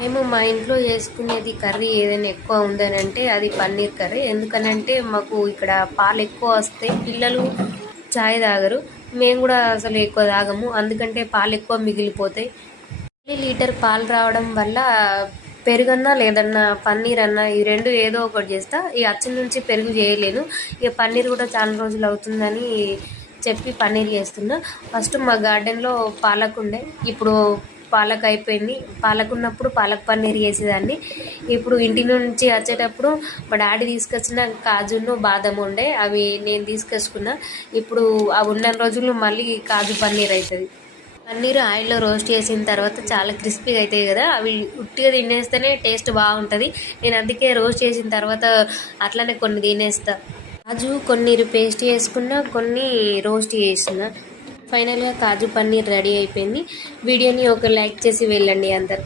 మేము మా ఇంట్లో చేసుకునేది కర్రీ ఏదైనా ఎక్కువ ఉందనంటే అది పన్నీర్ కర్రీ. ఎందుకనంటే మాకు ఇక్కడ పాలు ఎక్కువ వస్తాయి, పిల్లలు చాయ్ తాగరు, మేము కూడా అసలు ఎక్కువ తాగము. అందుకంటే పాలు ఎక్కువ మిగిలిపోతాయి. లీటర్ పాలు రావడం వల్ల పెరుగన్నా లేదన్నా పన్నీర్ అన్నా ఈ రెండు ఏదో ఒకటి చేస్తా. ఈ అచ్చల నుంచి పెరుగు చేయలేను, ఇక పన్నీర్ కూడా చాలా రోజులు అవుతుందని చెప్పి పన్నీర్ చేస్తున్నా. ఫస్ట్ మా గార్డెన్లో పాలక్ ఉండే, ఇప్పుడు పాలక్ అయిపోయింది. పాలక్ ఉన్నప్పుడు పాలక్ పన్నీర్ చేసేదాన్ని. ఇప్పుడు ఇంటి నుంచి వచ్చేటప్పుడు మా డాడీ తీసుకొచ్చిన కాజును బాదం ఉండే, అవి నేను తీసుకొచ్చుకున్నా. ఇప్పుడు అవి ఉన్న రోజులు మళ్ళీ కాజు పన్నీర్ అవుతుంది. పన్నీర్ ఆయిల్లో రోస్ట్ చేసిన తర్వాత చాలా క్రిస్పీగా అవుతాయి కదా, అవి ఉట్టిగా తినేస్తేనే టేస్ట్ బాగుంటుంది. నేను అందుకే రోస్ట్ చేసిన తర్వాత అట్లనే కొన్ని తినేస్తా. కాజు కొన్ని పేస్ట్ చేసుకున్నా, కొన్ని రోస్ట్ చేసిన. ఫైనల్గా కాజు పన్నీర్ రెడీ అయిపోయింది. వీడియోని ఒక లైక్ చేసి వెళ్ళండి అందరు.